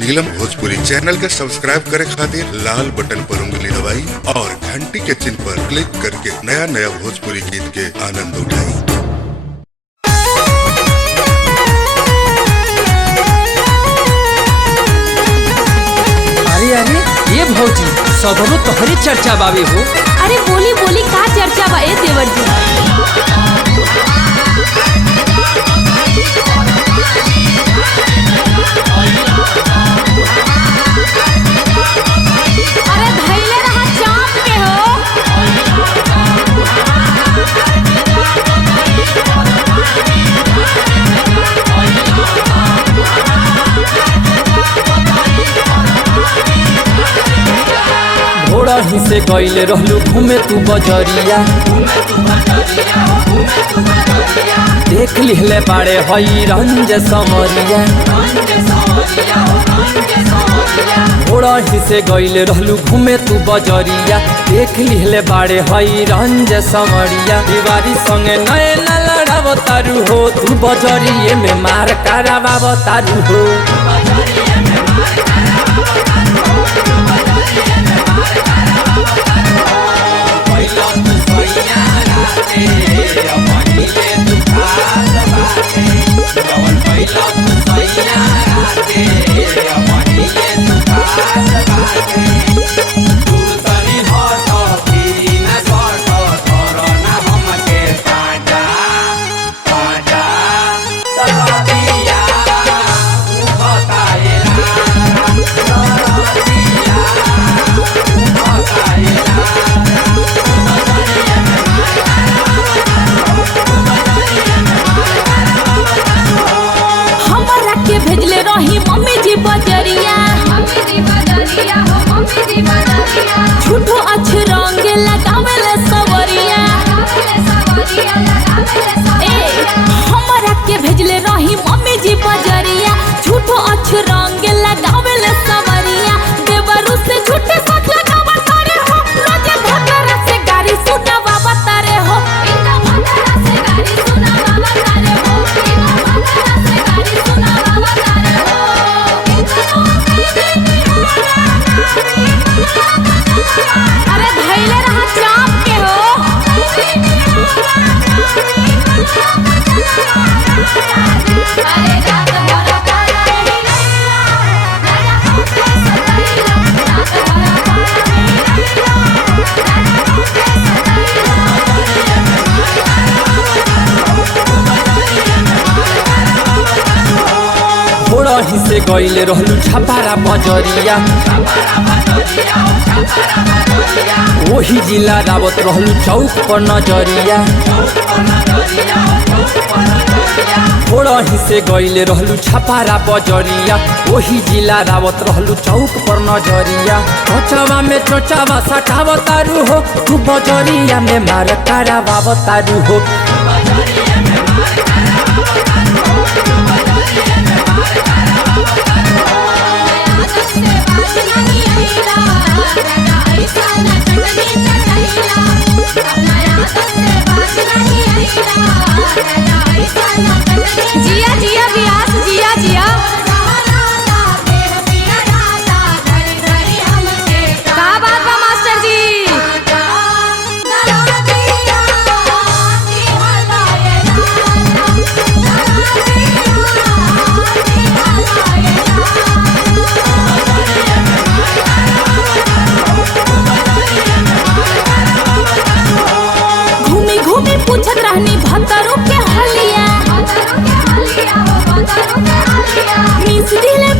नीलम Bhojpuri channel के subscribe करे खातिर लाल बटन पर उंगली दबाई और घंटी के चिन्ह पर क्लिक करके नया नया भोजपुरी गीत के आनंद उठाई। अरे ये भौजी सदरो तोहरी चर्चा बावे हो। अरे बोली बोली का चर्चा बा ए देवर जी। अरे धैले रहा चाप के हो। घोड़ा ही से गईले रहलू घूमे तू बजरिया, देख लिहले बाड़े हई रंज समरिया। घोड़ा ही से गईले रहलू घूमे तू बजरिया, देख लिहले बाड़े हई रंज समरिया। दीवारी संगे नए न लड़ाव तारू हो, तू बजरिए में मार करावा तारू हो। भेजले रही मम्मी जी बजरिया, झूठो अच्छ रंग लगावेले सवरिया। हमरा के भेजले रही मम्मी जी बजरिया, झूठो अच्छ रंग लगावेले सवरिया। देवरू से झूठे साथ लगावा तारे हो, रोजे भतरा से गाड़ी सुनावा तारे हो। इनका भतरा से गाड़ी सुनावा तारे हो, इनका भतरा से गाड़ी सुनावा तारे हो। अरे धैले रहा चाप के हो। अरे रात भर घोड़ा ही से गईले रहलू छपारा बजरिया, वही जिला रावत रहलू चौक पर नजरिया। घोड़ा ही से गईले रहलू छपारा बजरिया, वही जिला रावत रहलू चौक पर नजरिया। चोचावा में चोचावा सटाव तारू हो, तू बजरिया में मार करावा तारू हो। जिया जिया व्यास जिया जिया। का बात बा मास्टर जी? घूमी घूमी पूछत रहनी भतरू के हलिया, मिस दिले